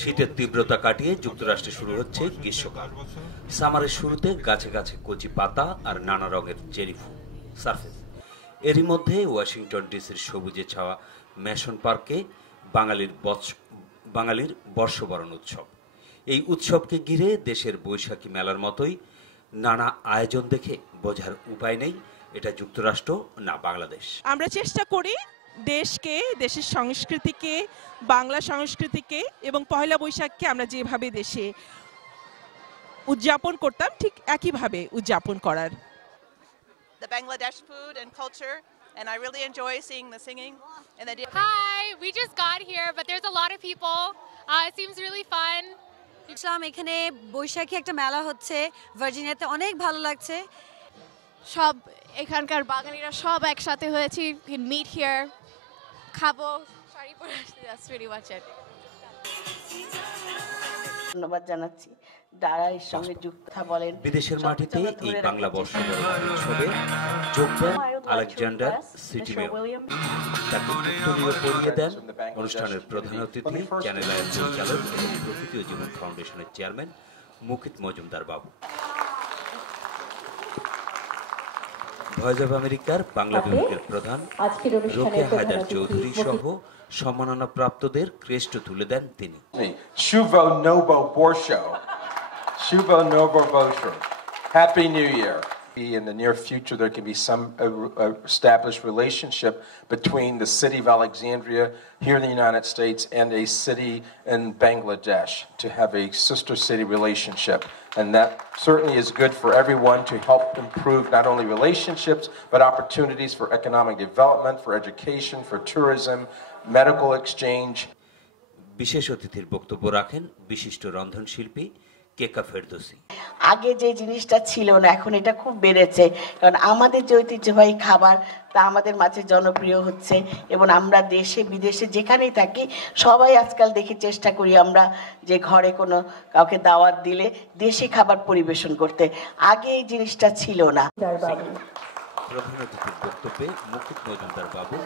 শীতের তীব্রতা কাটিয়ে যুক্তরাষ্ট্রে শুরু হচ্ছে গ্রীষ্মকাল। সামারের শুরুতে গাছে গাছে কচি পাতা আর নানা রঙের চেরি ফুল সারফেস। এরই মধ্যে ওয়াশিংটন ডিসির সবুজে ছাওয়া ম্যাশন পার্কে বাঙালির বর্ষবরণ উৎসব। এই উৎসবকে ঘিরে দেশের বৈশাখী মেলার মতোই নানা আয়োজন দেখে বোঝার উপায় নেই এটা যুক্তরাষ্ট্র না বাংলাদেশ। আমরা চেষ্টা করি দেশকে, দেশের সংস্কৃতিকে, বাংলা সংস্কৃতিকে এবং পহেলা বৈশাখকে আমরা যেভাবে দেশে উদযাপন করতাম ঠিক একইভাবে উদযাপন করার। The Bangladesh food and culture, and I really enjoy seeing the singing. And Hi, we just got here, but there's a lot of people. It seems really fun. এখানে বৈশাখী একটা মেলা হচ্ছে, ভার্জিনিয়াতে অনেক ভালো লাগছে। সব এখানকার বাঙালিরা সব একসাথে হয়েছি, মিট হিয়ার, খাবো, শাড়ি পরে আসছি, দ্যাটস রিয়েলি মাচ ইট। ধন্যবাদ জানাচ্ছি যারা এর সঙ্গে যুক্ত বলেন। বিদেশের মাটিতে এই বাংলা বর্ষবরণ উৎসবে যোগ দেন আলেকজান্ডার সিটিমেও। তাকে উত্তরীয় পরিয়ে দেন অনুষ্ঠানের প্রধান অতিথি, চ্যানেল আইয়ের পরিচালক এবং প্রকৃতি ও জীবন ফাউন্ডেশনের chairman Mukit Majumdar Babu. Voice of আমেরিকার বাংলা বিভাগের প্রধান রোকেয়া হায়দার চৌধুরী সহ সম্মাননা প্রাপ্তদের ক্রেস্ট তুলে দেন তিনি। Shuvo Nobo Borsho. Shuvo Nobo Borsho. Happy New Year. In the near future, there can be some established relationship between the city of Alexandria here in the United States and a city in Bangladesh to have a sister city relationship. And that certainly is good for everyone to help improve not only relationships, but opportunities for economic development, for education, for tourism, medical exchange. বিশেষ অতিথির বক্তব্য রাখেন বিশিষ্ট রন্ধনশিল্পী কেকা ফেরদৌসী। আগে যে জিনিসটা ছিল না এখন এটা খুব বেড়েছে, কারণ আমাদের যে ঐতিহ্যবাহী খাবার তা আমাদের মাঝে জনপ্রিয় হচ্ছে এবং আমরা দেশে বিদেশে যেখানেই থাকি সবাই আজকাল দেখি চেষ্টা করি আমরা যে ঘরে কোনো কাউকে দাওয়াত দিলে দেশি খাবার পরিবেশন করতে। আগে এই জিনিসটা ছিল না। প্রধান অতিথির বক্তব্যে মুকিত মজুমদার বাবু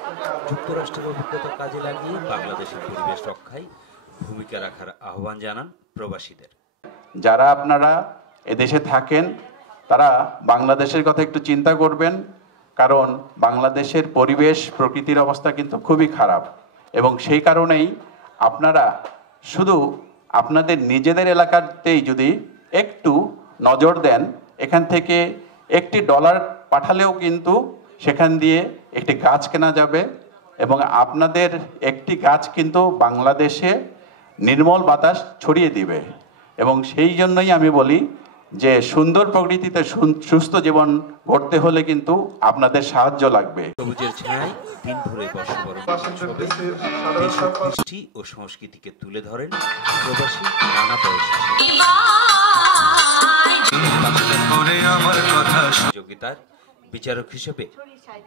যুক্তরাষ্ট্রের অভিজ্ঞতা কাজে লাগিয়ে বাংলাদেশের পরিবেশ রক্ষায় ভূমিকা রাখার আহ্বান জানান প্রবাসীদের। যারা আপনারা এদেশে থাকেন তারা বাংলাদেশের কথা একটু চিন্তা করবেন, কারণ বাংলাদেশের পরিবেশ প্রকৃতির অবস্থা কিন্তু খুবই খারাপ এবং সেই কারণেই আপনারা শুধু আপনাদের নিজেদের এলাকাতেই যদি একটু নজর দেন, এখান থেকে $1 পাঠালেও কিন্তু সেখান দিয়ে একটি গাছ কেনা যাবে এবং আপনাদের একটি গাছ কিন্তু বাংলাদেশে নির্মল বাতাস ছড়িয়ে দিবে। এবং সেই জন্যই আমি বলি যে সুন্দর প্রকৃতিতে সুস্থ জীবন গড়তে হলে কিন্তু আপনাদের সাহায্য লাগবে। সবুজের ছায়ায় দিন ধরে বর্ষবরণ উৎসবে দেশের কৃষ্টি ও সংস্কৃতিকে তুলে ধরেন প্রবাসী নানা বয়সী প্রতিযোগিতার বিচারক হিসেবে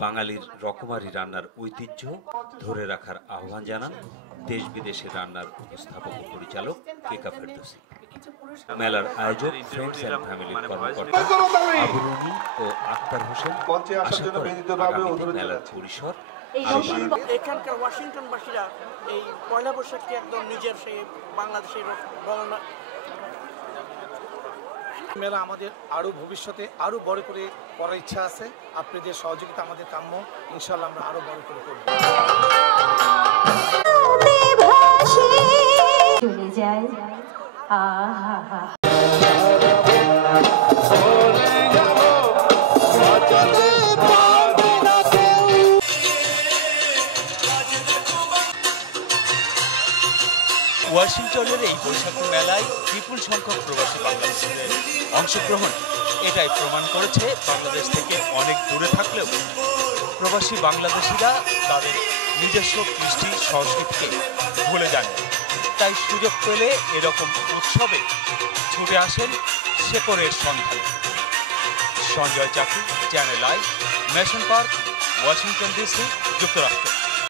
বাঙালির রকমারি রান্নার ঐতিহ্য ধরে রাখার আহ্বান জানান দেশ বিদেশের রান্নার উপস্থাপক ও পরিচালক কেকা ফেরদৌসী। মেলার আয়োজক ফ্রেন্ডস অ্যান্ড ফ্যামিলির কর্মকর্তা আবুরুনি ও আক্তার হোসেন আশা করেন মেলার পরিসর এখানকার ওয়াশিংটনবাসীরা এই পয়লা বৈশাখকে একদম নিজের সেই বাংলাদেশের মেলা আমাদের আরও ভবিষ্যতে আরও বড় করে করার ইচ্ছা আছে। আপনাদের সহযোগিতা আমাদের কাম্য, ইনশাআল্লাহ আমরা আরও বড় করে করব। ওয়াশিংটনের এই বৈশাখী মেলায় বিপুল সংখ্যক প্রবাসী বাংলাদেশিদের অংশগ্রহণ এটাই প্রমাণ করেছে বাংলাদেশ থেকে অনেক দূরে থাকলেও প্রবাসী বাংলাদেশিরা তাদের নিজস্ব কৃষ্টি সংস্কৃতিকে ভুলে যান। তাই সুযোগ পেলে এরকম উৎসবে ছুটে আসেন শেকড়ের সন্ধানে। সঞ্জয় চাকু, channel I, mason park, Washington DC, যুক্তরাষ্ট্র।